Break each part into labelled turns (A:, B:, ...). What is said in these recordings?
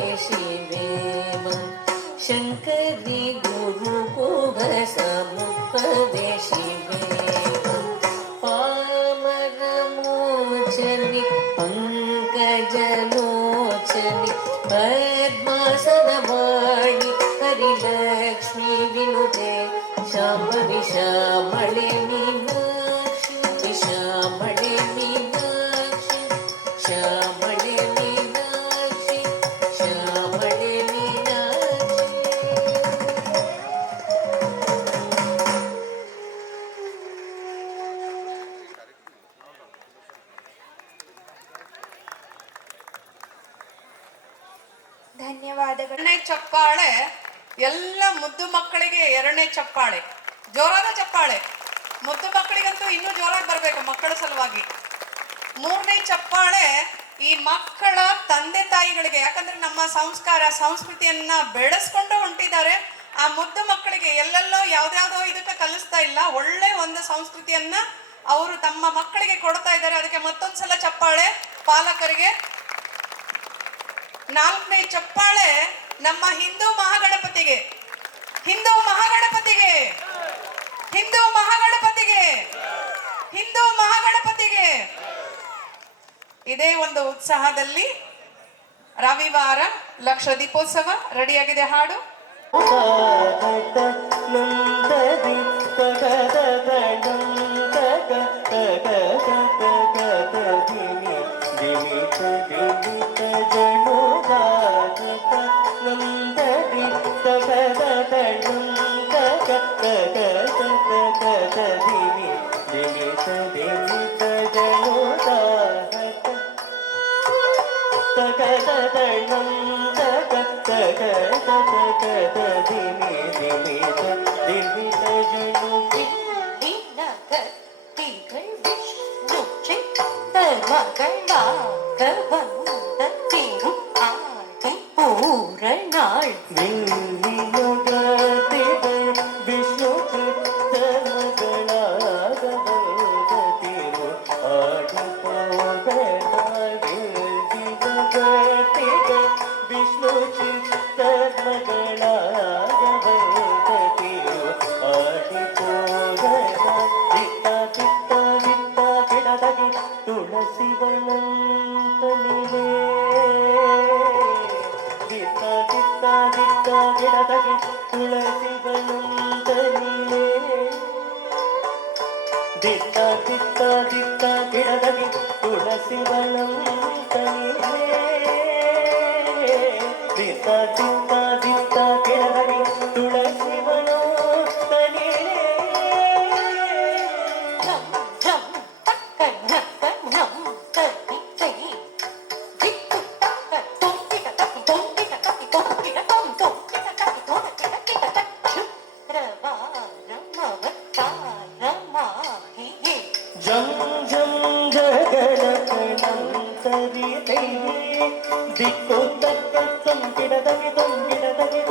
A: বেশি
B: ಧನ್ಯವಾದಗಳು.
C: ಎರಡನೇ ಚಪ್ಪಾಳೆ, ಎಲ್ಲ ಮುದ್ದು ಮಕ್ಕಳಿಗೆ ಎರಡನೇ ಚಪ್ಪಾಳೆ. ಜೋರಾದ ಚಪ್ಪಾಳೆ. ಮುದ್ದು ಮಕ್ಕಳಿಗಂತೂ ಇನ್ನೂ ಜೋರಾಗಿ ಬರಬೇಕು ಮಕ್ಕಳ ಸಲುವಾಗಿ. ಮೂರನೇ ಚಪ್ಪಾಳೆ, ಈ ಮಕ್ಕಳ ತಂದೆ ತಾಯಿಗಳಿಗೆ, ಯಾಕಂದ್ರೆ ನಮ್ಮ ಸಂಸ್ಕಾರ, ಸಂಸ್ಕೃತಿಯನ್ನ ಬೆಳೆಸ್ಕೊಂಡು ಹೊಂಟಿದ್ದಾರೆ. ಆ ಮುದ್ದು ಮಕ್ಕಳಿಗೆ ಎಲ್ಲೆಲ್ಲೋ ಯಾವ್ದಾವ್ದೋ ಇದಕ್ಕೆ ಕಲಿಸ್ತಾ ಇಲ್ಲ. ಒಳ್ಳೆ ಒಂದು ಸಂಸ್ಕೃತಿಯನ್ನ ಅವರು ತಮ್ಮ ಮಕ್ಕಳಿಗೆ ಕೊಡ್ತಾ ಇದ್ದಾರೆ. ಅದಕ್ಕೆ ಮತ್ತೊಂದ್ಸಲ ಚಪ್ಪಾಳೆ ಪಾಲಕರಿಗೆ. ನಾಲ್ಕನೇ ಚಪ್ಪಾಳೆ ನಮ್ಮ ಹಿಂದೂ ಮಹಾಗಣಪತಿಗೆ. ಹಿಂದೂ ಮಹಾಗಣಪತಿಗೆ. ಹಿಂದೂ ಮಹಾಗಣಪತಿಗೆ. ಹಿಂದೂ ಮಹಾಗಣಪತಿಗೆ. ಇದೇ ಒಂದು ಉತ್ಸಾಹದಲ್ಲಿ ರವಿವಾರ ಲಕ್ಷ ದೀಪೋತ್ಸವ ರೆಡಿಯಾಗಿದೆ ಹಾಡು.
D: ತಗ ದಿಮಿ ಜಂ ಜಂ ಜಗಳಕಣಂತರಿ ದಿಕ್ಕು ತಕ್ಕ ತೊಂಕಿಡದಗಿ ತೊಂಕಿಡದಗಿ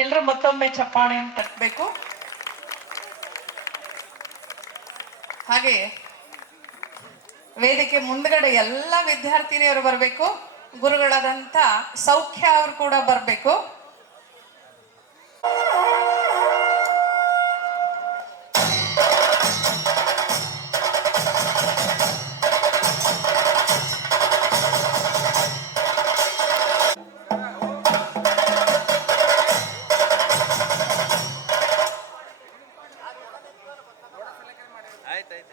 E: ಎಲ್ಲರೂ ಮತ್ತೊಮ್ಮೆ ಚಪ್ಪಾಣೆಯನ್ನು ತಟ್ಟಬೇಕು ಹಾಗೆ ವೇದಿಕೆ ಮುಂದ್ಗಡೆ ಎಲ್ಲ ವಿದ್ಯಾರ್ಥಿನಿಯರು ಬರಬೇಕು. ಗುರುಗಳಾದಂಥ ಸೌಖ್ಯ ಅವರು ಕೂಡ ಬರಬೇಕು.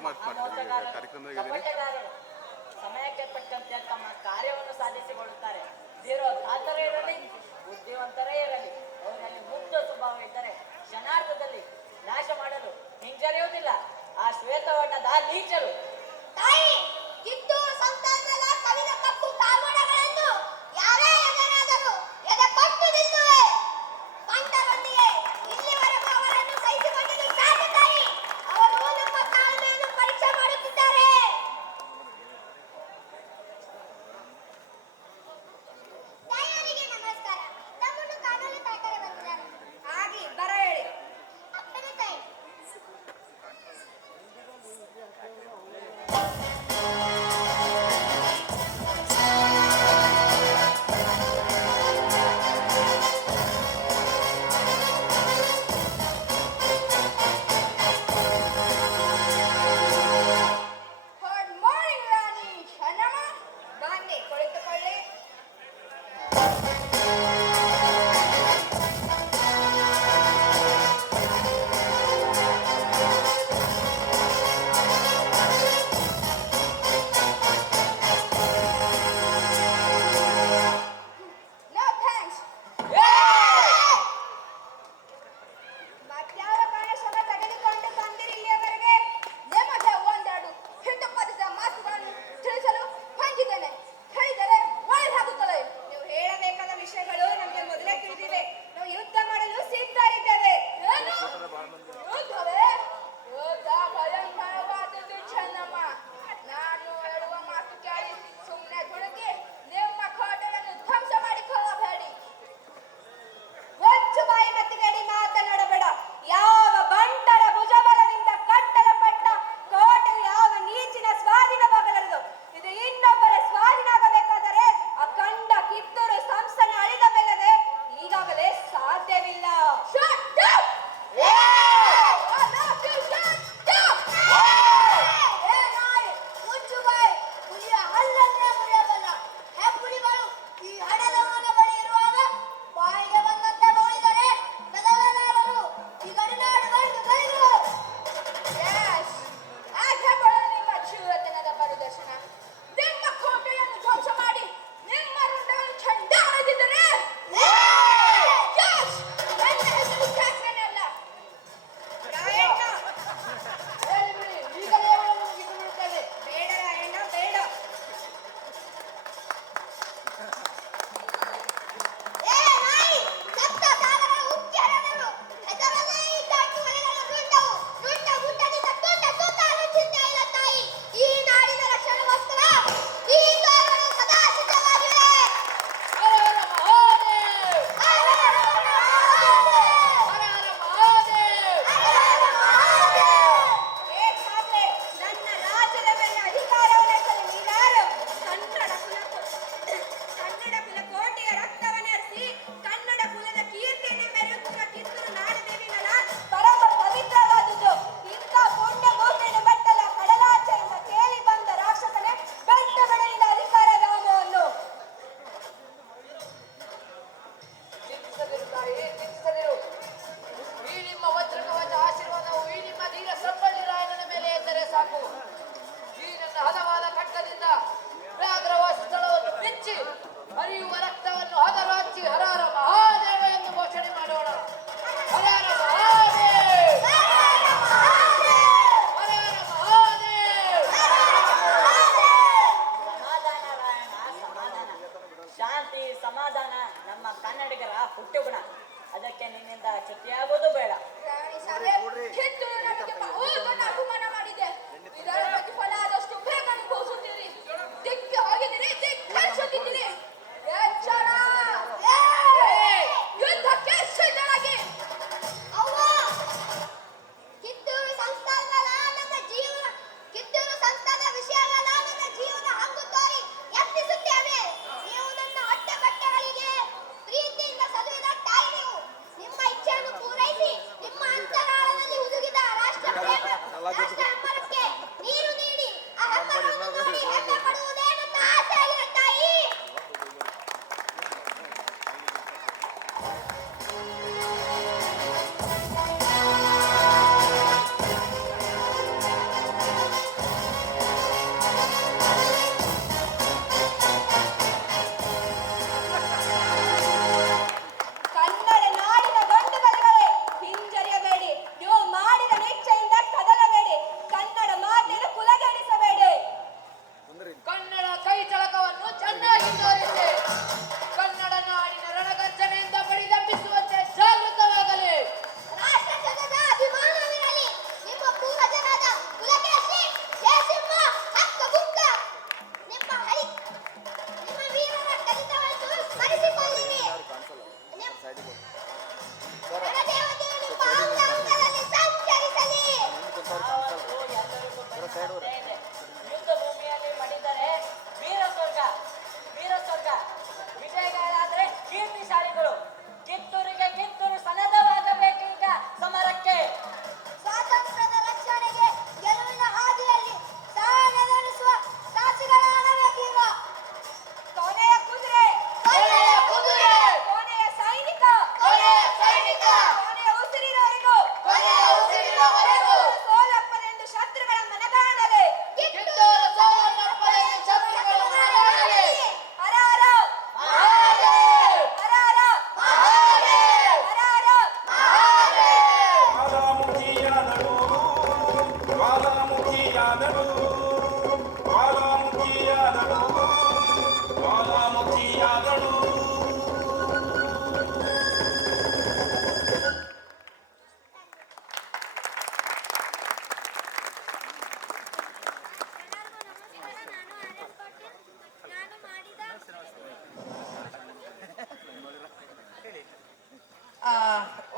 F: ಸರಿಯಾಗಿ ಮಾಡ್ತೀನಿ ಕಾರ್ಯಕ್ರಮದಾಗಿದ್ದೀನಿ
B: ಸಮಯಕ್ಕೆ ತಕ್ಕಂತೆ ತಮ್ಮ ಕಾರ್ಯವನ್ನು ಸಾಧಿಸಿಕೊಳ್ಳುತ್ತಾರೆ. ಜೀರೋ ಧಾತರೇ ಇರಲಿ ಬುದ್ಧಿವಂತರೇ ಇರಲಿ ಅವರಲ್ಲಿ ಮುಗ್ಧ ಸ್ವಭಾವ ಇದ್ದರೆ ಜನಾರ್ದದಲ್ಲಿ ನಾಶ ಮಾಡಲು ಹಿಂಜರಿಯೋದಿಲ್ಲ ಆ ಶ್ವೇತವಣ್ಣದ ನೀಚರು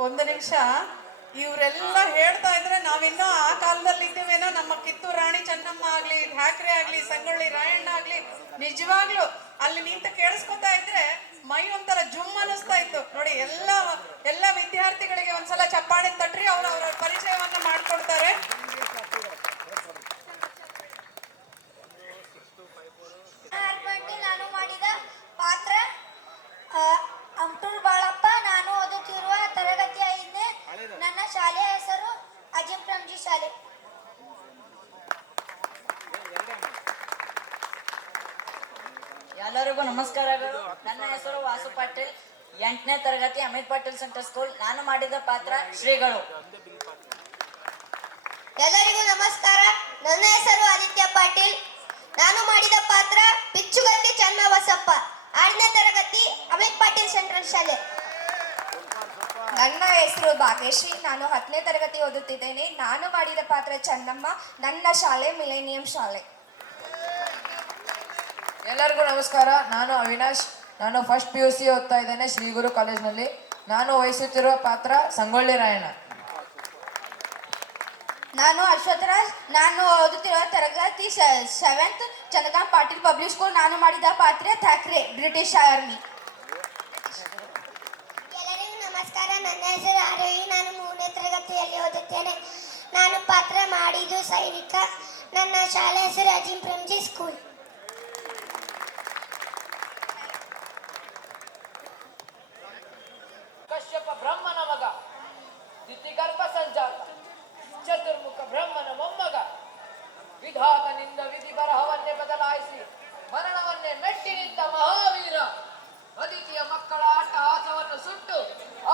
C: ಒಂದು ನಿಮಿಷ. ಇವರೆಲ್ಲ ಹೇಳ್ತಾ ಇದ್ರೆ ನಾವಿನ್ನೂ ಆ ಕಾಲದಲ್ಲಿ ಇದ್ದೇವೇನೋ? ನಮ್ಮ ಕಿತ್ತೂರು ರಾಣಿ ಚೆನ್ನಮ್ಮ ಆಗ್ಲಿ, ಠಾಕ್ರೆ ಆಗ್ಲಿ, ಸಂಗೊಳ್ಳಿ ರಾಯಣ್ಣ ಆಗ್ಲಿ, ನಿಜವಾಗ್ಲು ಅಲ್ಲಿ ನಿಂತು ಕೇಳಿಸ್ಕೊತಾ ಇದ್ರೆ ಮೈ ಒಂಥರ ಜುಮ್ ಅನಿಸ್ತಾ ಇತ್ತು. ನೋಡಿ, ಎಲ್ಲ ಎಲ್ಲ ವಿದ್ಯಾರ್ಥಿಗಳಿಗೆ ಒಂದ್ಸಲ ಚಪ್ಪಾಳೆ ತಟ್ರಿ ಅವ್ರು ಅವರ ಪರಿಚಯವನ್ನ ಮಾಡ್ಕೊಡ್ತಾರೆ
B: ಆಲ್ಬರ್ಟ್ನಲ್ಲಿ ನಾನು ಮಾಡಿದ ಪಾತ್ರ ಆ, ಅಂಟೂರ್ ಬಾಳಪ್ಪ ನಾನು ಓದುತ್ತಿರುವ ತರಗತಿ ಐದನೇ ನನ್ನ ಶಾಲೆಯ ಹೆಸರು ಅಜಿಂ ಪ್ರಂಜಿ ಶಾಲೆ
F: ಎಲ್ಲರಿಗೂ ನಮಸ್ಕಾರಗಳು ನನ್ನ ಹೆಸರು ವಾಸು ಪಾಟೀಲ್ ಎಂಟನೇ ತರಗತಿ ಅಮಿತ್ ಸೆಂಟರ್ ಸ್ಕೂಲ್ ನಾನು ಮಾಡಿದ ಪಾತ್ರ ಶ್ರೀಗಳು.
B: ಎಲ್ಲರಿಗೂ ನಮಸ್ಕಾರ. ನನ್ನ ಹೆಸರು ಆದಿತ್ಯ ಪಾಟೀಲ್. ನಾನು ಮಾಡಿದ ಪಾತ್ರ ಬಿಚ್ಚುಗತ್ತಿ ಚನ್ನಬಸಪ್ಪ. ಆರನೇ ತರಗತಿ ಅಮಿತ್ ಪಾಟೀಲ್ ಸೆಂಟ್ರಲ್ ಶಾಲೆ.
E: ನನ್ನ ಹೆಸರು ಭಾಗ್ಯಶ್ರೀ. ನಾನು ಹತ್ತನೇ ತರಗತಿ ಓದುತ್ತಿದ್ದೇನೆ. ನಾನು ಮಾಡಿದ ಪಾತ್ರ ಚನ್ನಮ್ಮ. ನನ್ನ ಶಾಲೆ ಮಿಲೇನಿಯಂ ಶಾಲೆ.
G: ಎಲ್ಲರಿಗೂ ನಮಸ್ಕಾರ. ನಾನು ಅವಿನಾಶ್. ನಾನು ಫಸ್ಟ್ ಪಿ ಯು ಸಿ ಓದ್ತಾ ಇದ್ದೇನೆ ಶ್ರೀಗುರು ಕಾಲೇಜ್ನಲ್ಲಿ ನಾನು ವಹಿಸುತ್ತಿರುವ ಪಾತ್ರ ಸಂಗೊಳ್ಳಿ ರಾಯಣ್ಣ.
E: ನಾನು ಅಶ್ವಥರಾಜ್ ನಾನು ಓದುತ್ತಿರುವ ತರಗತಿ seventh Chandrakant Patil public school ನಾನು ಮಾಡಿದ ಪಾತ್ರ ಥಾಕ್ರೆ ಬ್ರಿಟಿಷ್ ಆರ್ಮಿ
B: ಎಲ್ಲರಿಗೂ ನಮಸ್ಕಾರ ನನ್ನ ಹೆಸರು ಆರೋಹಿ ನಾನು ಮೂರನೇ ತರಗತಿಯಲ್ಲಿ ಓದುತ್ತೇನೆ. ನಾನು ಪಾತ್ರ ಮಾಡಿದ್ದು ಸೈನಿಕ ನನ್ನ ಶಾಲೆ ಹೆಸರು ಅಜಿಂ ಪ್ರೇಮ್ಜಿ ಸ್ಕೂಲ್
G: ಕಶ್ಯಪ ಬ್ರಹ್ಮನ ಮಗ ದಿತಿಗರ್ಭ ಸಂಜಾತ ಚತುರ್ಮುಖ ಬ್ರಹ್ಮನ ಮೊಮ್ಮಗ. ವಿಧಾತನಿಂದ ವಿಧಿ ಬರಹವನ್ನೇ ಬದಲಾಯಿಸಿ ಮರಣವನ್ನೇ ಮೆಟ್ಟಿ ನಿಂತ ಮಹಾವೀರ. ಅದಿತಿಯ ಮಕ್ಕಳ ಅಟ್ಟಹಾಸವನ್ನು ಸುಟ್ಟು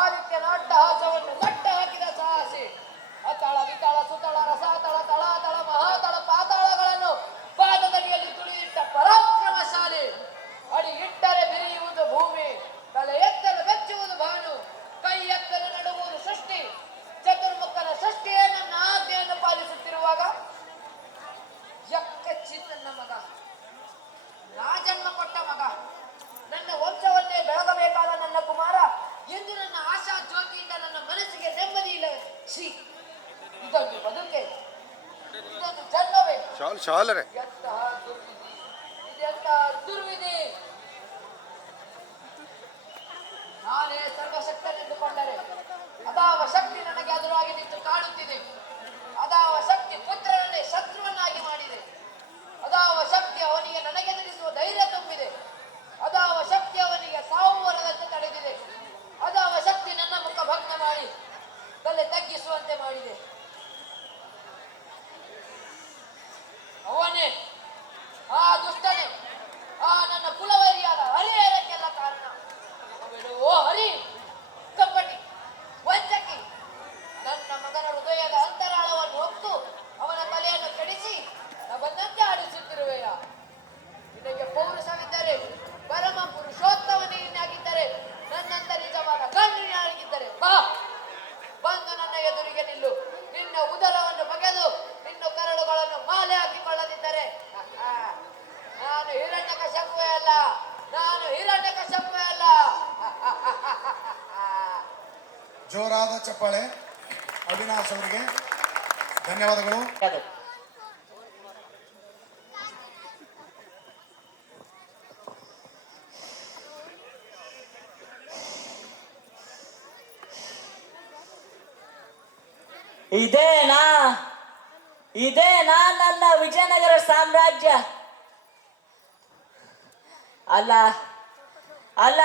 G: ಆದಿತ್ಯನ ಅಟ್ಟಹಾಸವನ್ನು ಮಟ್ಟ ಹಾಕಿದ ಸಾಹಸಿ. ಅತಳ ವಿತಳ ಸುತಳ ರಸಾತಳ ತಳಾತಳ ಮಹಾತಳ ಪಾತಾಳಗಳನ್ನು ಪಾದದಡಿಯಲ್ಲಿ ತುಳಿಯಿಟ್ಟ ಪರಾಕ್ರಮಶಾಲಿ. ಅಡಿ ಇಟ್ಟರೆ ಬಿರಿಯುವುದು ಸಿ ಇದೊಂದು ಬದುಕೆ ಇದೊಂದು ಜನ್ಮವೇ.
H: ಶಾಲ್ ಶಾಲರೆ
G: ಎಂತಹ ದುರ್ವಿಧಿ ಇದೆಂತಹ ದುರ್ವಿಧಿ. ನಾನೇ ಸರ್ವಶಕ್ತನೆಂದುಕೊಂಡರೆ ಅದಾವ ಶಕ್ತಿ ನನಗೆ ಅದುರಾಗಿ ನಿಂತು ಕಾಡುತ್ತಿದೆ ಅದಾವ ಶಕ್ತಿ ಪುತ್ರನನ್ನೇ ಶತ್ರುವನ್ನಾಗಿ ಮಾಡಿದೆ. ಅದಾವ ಶಕ್ತಿ ಅವನಿಗೆ ನನಗೆ ತಿಳಿಸುವ ಧೈರ್ಯ ತುಂಬಿದೆ. ಅದಾವ ಶಕ್ತಿ ಅವನಿಗೆ ಸಾವು ಬರದಂತೆ ತಡೆದಿದೆ. ಅದಾವ ಶಕ್ತಿ ನನ್ನ ಮುಖ ಭಗ್ನ ಮಾಡಿ ಕಲೆ ತಗ್ಗಿಸುವಂತೆ ಮಾಡಿದೆ.
I: ಧನ್ಯವಾದಗಳು.
F: ಇದೇನಾ? ಇದೇನಾ ನನ್ನ ವಿಜಯನಗರ ಸಾಮ್ರಾಜ್ಯ? ಅಲ್ಲ ಅಲ್ಲ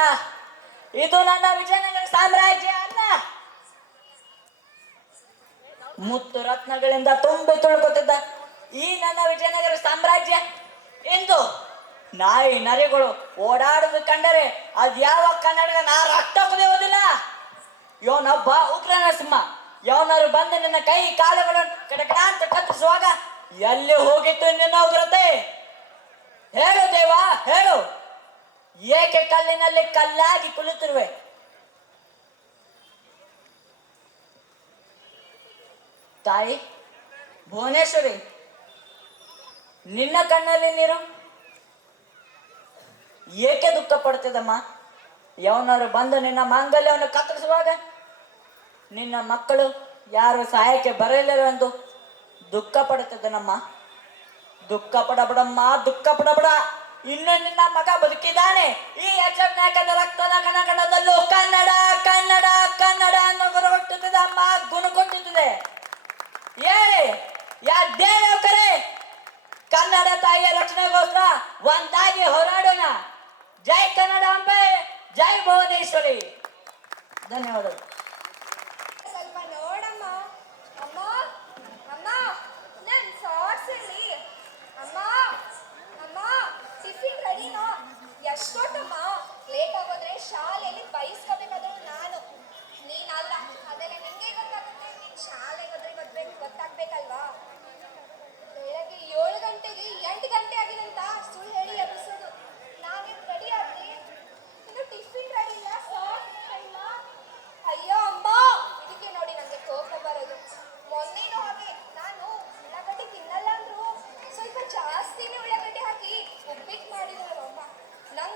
F: ಇದು ನನ್ನ ವಿಜಯನಗರ ಸಾಮ್ರಾಜ್ಯ. ಮುತ್ತು ರತ್ನಗಳಿಂದ ತುಂಬಿ ತುಳ್ಕೊತಿದ್ದ ಈ ನನ್ನ ವಿಜಯನಗರ ಸಾಮ್ರಾಜ್ಯ. ಎಂದು ನಾಯಿ ನರಿಗಳು ಓಡಾಡುದು ಕಂಡರೆ ಅದ್ ಯಾವ ಕನ್ನಡ ನಾ ರಕ್ತ ಕುದಿಯೋದಿಲ್ಲ ಯೋನೊಬ್ಬ ಉಗ್ರ ನರಸಿಂಹ ಯೋನರು ಬಂದು ನಿನ್ನ ಕೈ ಕಾಲುಗಳನ್ನು ಕಡಕಡ ಅಂತ ಕತ್ತರಿಸುವಾಗ ಎಲ್ಲಿ ಹೋಗಿತ್ತು ನಿನ್ನ ಉಗ್ರತೆ? ಹೇಳು ದೇವಾ, ಹೇಳು. ಏಕೆ ಕಲ್ಲಿನಲ್ಲಿ ಕಲ್ಲಾಗಿ ಕುಳಿತಿರುವೆ? ತಾಯಿ, ಭುವನೇಶ್ವರಿ, ನಿನ್ನ ಕಣ್ಣಲ್ಲಿ ನೀರು? ಏಕೆ ದುಃಖ ಪಡ್ತಿದಮ್ಮ ಯಾವನಾದ್ರು ಬಂದು ನಿನ್ನ ಮಾಂಗಲ್ಯವನ್ನು ಕತ್ತರಿಸುವಾಗ ನಿನ್ನ ಮಕ್ಕಳು ಯಾರು ಸಹಾಯಕ್ಕೆ ಬರಲಿಲ್ಲವೆಂದು ದುಃಖ ಪಡುತ್ತಿದ್ದನಮ್ಮ. ದುಃಖ ಪಡಬಡಮ್ಮ, ದುಃಖ ಪಡಬಡ. ಇನ್ನು ನಿನ್ನ ಮಗ ಬದುಕಿದ್ದಾನೆ. ಈ ಯಜಮಾನ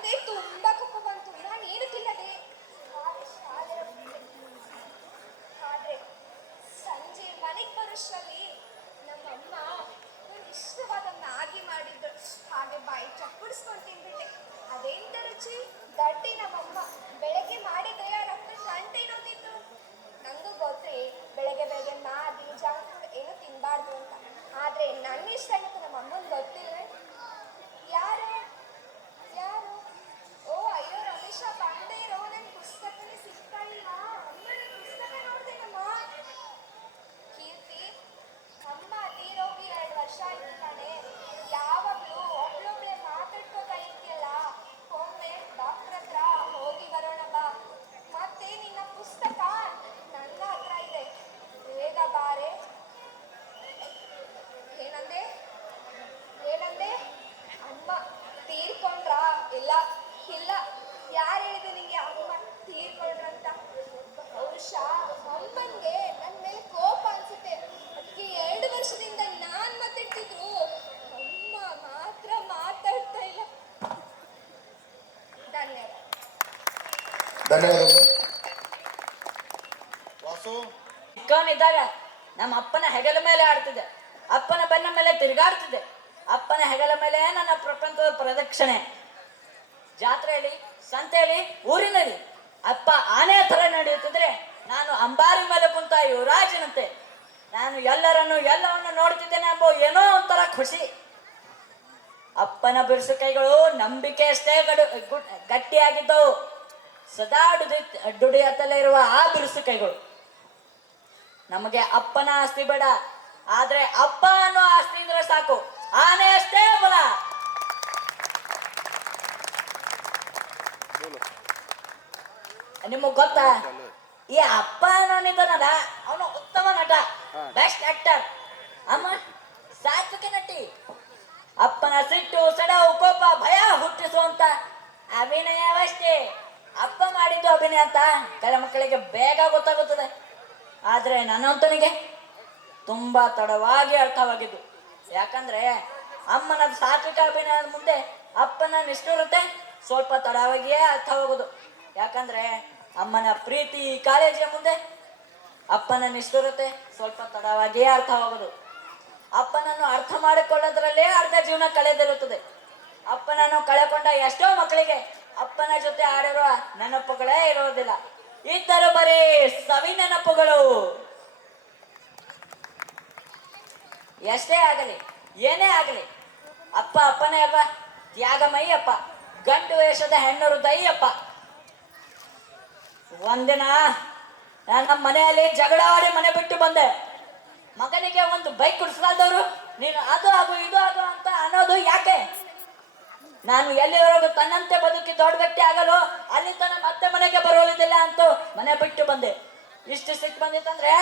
F: tem tudo, ರಕ್ಷಣೆ ಜಾತ್ರೆಯಲ್ಲಿ, ಸಂತೆಯಲ್ಲಿ, ಊರಿನಲ್ಲಿ ಅಪ್ಪ ಆನೆ ತರ ನಡೆಯುತ್ತಿದ್ರೆ ನಾನು ಅಂಬಾರಿ ಮೇಲೆ ಕುಂತ ಯುವರಾಜನಂತೆ. ನಾನು ಎಲ್ಲರನ್ನು, ಎಲ್ಲವನ್ನು ನೋಡ್ತಿದ್ದೇನೆ ಎಂಬ ಏನೋ ಒಂಥರ ಖುಷಿ. ಅಪ್ಪನ ಬಿರುಸು ಕೈಗಳು ನಂಬಿಕೆ ಅಷ್ಟೇ ಗಡು ಗಟ್ಟಿಯಾಗಿದ್ದವು. ಸದಾ ಡುಡಿ ಇರುವ ಆ ಬಿರುಸು ಕೈಗಳು. ನಮಗೆ ಅಪ್ಪನ ಆಸ್ತಿ ಬೇಡ, ಆದ್ರೆ ಅಪ್ಪ ಅನ್ನೋ ಆಸ್ತಿ ಇದ್ರೆ ಸಾಕು. ಆನೆ ಅಷ್ಟೇ ಬಲ. ನಿಮಗ್ ಗೊತ್ತಾ ಈ ಅಪ್ಪ ಅನ್ನೋನಿದ್ದಾನಲ್ಲ ಅವನು ಉತ್ತಮ ನಟ ಬೆಸ್ಟ್ ಆಕ್ಟರ್ ಅಮ್ಮ ಸಾತ್ವಿಕ ನಟಿ ಅಪ್ಪನ ಸಿಟ್ಟು ಸಡವು ಕೋಪ ಭಯ ಹುಟ್ಟಿಸುವಂತ ಅಭಿನಯವಷ್ಟೇ ಅಪ್ಪ ಮಾಡಿದ್ದು ಅಭಿನಯ ಅಂತ ಕೆಲ ಮಕ್ಕಳಿಗೆ ಬೇಗ ಗೊತ್ತಾಗುತ್ತದೆ ಆದ್ರೆ ನನ್ನಂತನಿಗೆ ತುಂಬಾ ತಡವಾಗಿ ಅರ್ಥವಾಗಿದ್ದು ಯಾಕಂದ್ರೆ ಅಮ್ಮನ ಸಾತ್ವಿಕ ಅಭಿನಯದ ಮುಂದೆ ಅಪ್ಪನ ನಿಷ್ಠುರತೆ ಸ್ವಲ್ಪ ತಡವಾಗಿಯೇ ಅರ್ಥ ಹೋಗೋದು ಯಾಕಂದ್ರೆ ಅಮ್ಮನ ಪ್ರೀತಿ ಕಾಲೇಜಿನ ಮುಂದೆ, ಅಪ್ಪನ ನಿಷ್ಠುರತೆ ಸ್ವಲ್ಪ ತಡವಾಗಿಯೇ ಅರ್ಥ ಹೋಗೋದು ಅಪ್ಪನನ್ನು ಅರ್ಥ ಮಾಡಿಕೊಳ್ಳೋದ್ರಲ್ಲೇ ಅರ್ಧ ಜೀವನ ಕಳೆದಿರುತ್ತದೆ. ಅಪ್ಪನನ್ನು ಕಳೆಕೊಂಡ ಎಷ್ಟೋ ಮಕ್ಕಳಿಗೆ ಅಪ್ಪನ ಜೊತೆ ಆಡಿರುವ ನೆನಪುಗಳೇ ಇರೋದಿಲ್ಲ. ಇದ್ದರು ಬರೀ ಸವಿ ನೆನಪುಗಳು. ಎಷ್ಟೇ ಆಗಲಿ, ಏನೇ ಆಗಲಿ, ಅಪ್ಪ ಅಪ್ಪನೇ ಅಲ್ವಾ? ತ್ಯಾಗಮಯಿ ಅಪ್ಪ. ಗಂಡು ವೇಷದ ಹೆಣ್ಣರು ದಯ್ಯಪ್ಪ ಒಂದಿನ ನಾನು ನಮ್ಮ ಮನೆಯಲ್ಲಿ ಜಗಳ ಆಡಿ ಮನೆ ಬಿಟ್ಟು ಬಂದೆ. ಮಗನಿಗೆ ಒಂದು ಬೈಕ್ ಕುಡಿಸ್ಲಾರ್ದವ್ರು ನೀನು ಅದು ಆಗು ಇದು ಆಗು ಅಂತ ಅನ್ನೋದು ಯಾಕೆ? ನಾನು ಎಲ್ಲಿವರೆಗೂ ತನ್ನಂತೆ ಬದುಕಿ ದೊಡ್ಡ ವ್ಯಕ್ತಿ ಆಗಲು ಅಲ್ಲಿ ತನ್ನ ಮತ್ತೆ ಮನೆಗೆ ಬರೋದಿಲ್ಲ ಅಂತ ಮನೆ ಬಿಟ್ಟು ಬಂದೆ. ಇಷ್ಟು ಸಿಟ್ಟು ಬಂದಿತ್ತಂದ್ರೆ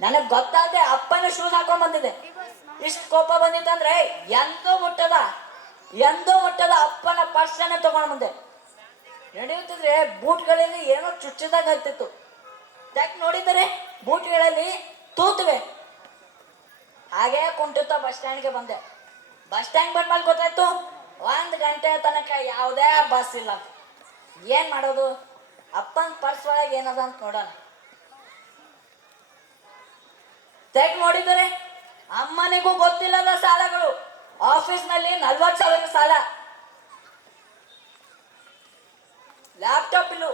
F: ನನಗ್ ಗೊತ್ತಾಗದೆ ಅಪ್ಪನ ಶೂಸ್ ಹಾಕೊಂಡ್ ಬಂದಿದೆ ಇಷ್ಟು ಕೋಪ ಬಂದಿತ್ತಂದ್ರೆ ಎಂದೂ ಮುಟ್ಟದ. ಎಂದೂ ಮಟ್ಟದ ಅಪ್ಪನ ಪರ್ಸನ್ನ ತಗೊಂಡು ಬಂದೆ. ನಡೆಯುತ್ತಿದ್ರೆ ಬೂಟ್ಗಳಲ್ಲಿ ಏನೋ ಚುಚ್ಚಿದಾಗ ಆಗ್ತಿತ್ತು. ಯಾಕೆ ನೋಡಿದರೆ? ಬೂಟ್ಗಳಲ್ಲಿ ತೂತುವೆ. ಹಾಗೆ ಕುಂಟುತ್ತ ಬಸ್ ಸ್ಟ್ಯಾಂಡ್ಗೆ ಬಂದೆ. ಬಸ್ ಸ್ಟ್ಯಾಂಡ್ ಬಂದ್ಮೇಲೆ ಗೊತ್ತಾಯ್ತು, ಒಂದು ಗಂಟೆ ತನಕ ಯಾವುದೇ ಬಸ್ ಇಲ್ಲ. ಏನು ಏನ್ ಮಾಡೋದು? ಅಪ್ಪನ ಪರ್ಸ್ ಒಳಗೆ ಏನದ ಅಂತ ನೋಡೋಣ. ತೆಗ್ ನೋಡಿದರೆ? ಅಮ್ಮನಿಗೂ ಗೊತ್ತಿಲ್ಲದ ಸಾಲಗಳು. ಆಫೀಸ್ನಲ್ಲಿ ನಲ್ವತ್ತು ಸಾವಿರ ಸಾಲ. ಲ್ಯಾಪ್ಟಾಪ್ ಇಲ್ಲು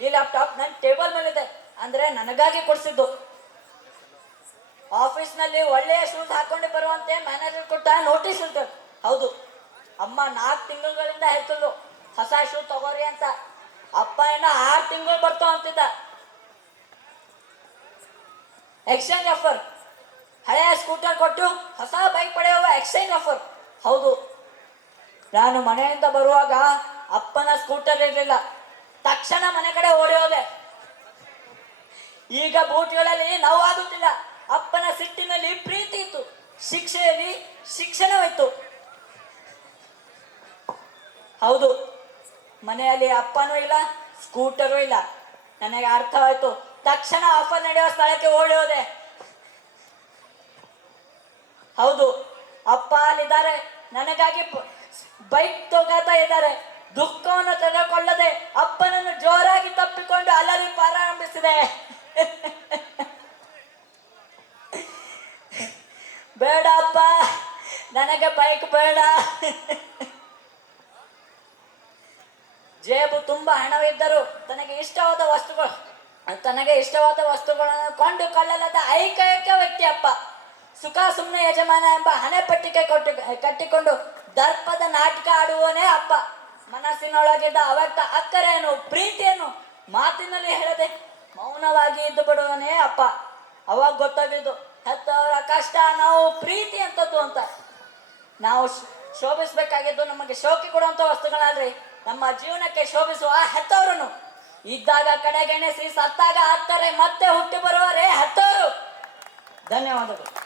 F: ಈ ಲ್ಯಾಪ್ಟಾಪ್ ನನ್ನ ಟೇಬಲ್ ಮೇಲಿದೆ. ಅಂದ್ರೆ ನನಗಾಗಿ ಕೊಡಿಸಿದ್ದು. ಆಫೀಸ್ನಲ್ಲಿ ಒಳ್ಳೆಯ ಶೂಸ್ ಹಾಕೊಂಡು ಬರುವಂತೆ ಮ್ಯಾನೇಜರ್ ಕೊಟ್ಟ ನೋಟಿಸ್ ಇರ್ತದೆ ಹೌದು. ಅಮ್ಮ ನಾಲ್ಕು ತಿಂಗಳುಗಳಿಂದ ಹೇಳ್ತಿದ್ಲು, ಹೊಸ ಶೂ ತಗೋರಿ ಅಂತ. ಅಪ್ಪ ಏನೋ ಆರು ತಿಂಗಳು ಬರ್ತಾವ ಅಂತಿದ್ದ ಎಕ್ಸ್ಚೇಂಜ್ ಆಫರ್ ಹಳೆಯ ಸ್ಕೂಟರ್ ಕೊಟ್ಟು ಹೊಸ ಬೈಕ್ ಪಡೆಯುವ ಎಕ್ಸ್ಚೇಂಜ್ ಆಫರ್ ಹೌದು. ನಾನು ಮನೆಯಿಂದ ಬರುವಾಗ ಅಪ್ಪನ ಸ್ಕೂಟರ್ ಇರಲಿಲ್ಲ. ತಕ್ಷಣ ಮನೆ ಕಡೆ ಓಡಿ ಹೋದೆ. ಈಗ ಬೂಟ್ಗಳಲ್ಲಿ ನೋವಾಗುತ್ತಿಲ್ಲ. ಅಪ್ಪನ ಸಿಟ್ಟಿನಲ್ಲಿ ಪ್ರೀತಿ ಇತ್ತು. ಶಿಕ್ಷೆಯಲ್ಲಿ ಶಿಕ್ಷಣವಿತ್ತು. ಹೌದು. ಮನೆಯಲ್ಲಿ ಅಪ್ಪನೂ ಇಲ್ಲ ಸ್ಕೂಟರು ಇಲ್ಲ. ನನಗೆ ಅರ್ಥವಾಯ್ತು ತಕ್ಷಣ ಆಫರ್ ನಡೆಯುವ ಸ್ಥಳಕ್ಕೆ ಓಡಿ ಹೋದೆ. ಹೌದು. ಅಪ್ಪ ಅಲ್ಲಿದ್ದಾರೆ. ನನಗಾಗಿ ಬೈಕ್ ತೊಗಾತ ಇದ್ದಾರೆ. ದುಃಖವನ್ನು ತೆಗೆದುಕೊಳ್ಳದೆ ಅಪ್ಪನನ್ನು ಜೋರಾಗಿ ತಪ್ಪಿಕೊಂಡು ಅಲರಿ ಪ್ರಾರಂಭಿಸಿದೆ. ಬೇಡ ಅಪ್ಪ. ನನಗೆ ಬೈಕ್ ಬೇಡ. ಜೇಬು ತುಂಬಾ ಹಣವಿದ್ದರು ತನಗೆ ಇಷ್ಟವಾದ ವಸ್ತುಗಳು ತನಗೆ ಇಷ್ಟವಾದ ವಸ್ತುಗಳನ್ನು ಕೊಂಡುಕೊಳ್ಳಲಾದ ಐಕೈಕ ವ್ಯಕ್ತಿ ಅಪ್ಪ. ಸುಖ ಸುಮ್ಮನೆ ಯಜಮಾನ ಎಂಬ ಹಣೆ ಪಟ್ಟಿಕೆ ಕೊಟ್ಟು ಕಟ್ಟಿಕೊಂಡು ದರ್ಪದ ನಾಟಕ ಆಡುವನೇ ಅಪ್ಪ. ಮನಸ್ಸಿನೊಳಗಿದ್ದ ಅವ್ಯಕ್ತ ಅಕ್ಕರೇನು, ಪ್ರೀತಿಯನ್ನು ಮಾತಿನಲ್ಲಿ ಹೇಳದೆ ಮೌನವಾಗಿ ಇದ್ದು ಬಿಡುವನೇ ಅಪ್ಪ. ಅವಾಗ ಗೊತ್ತಾಗಿದ್ದು, ಹೆತ್ತವರ ಕಷ್ಟ, ನಾವು ಪ್ರೀತಿ ಅಂತದ್ದು ಅಂತ. ನಾವು ಶೋಭಿಸ್ಬೇಕಾಗಿದ್ದು ನಮಗೆ ಶೋಕಿ ಕೊಡುವಂತ ವಸ್ತುಗಳಲ್ರಿ ನಮ್ಮ ಜೀವನಕ್ಕೆ ಶೋಭಿಸುವ ಹೆತ್ತವರನ್ನು. ಇದ್ದಾಗ ಕಡೆಗೆಣಿಸಿ ಸತ್ತಾಗ ಹತ್ತಾರೆ ಮತ್ತೆ ಹುಟ್ಟಿ ಬರುವರೇ ಹೆತ್ತವರು. ಧನ್ಯವಾದಗಳು.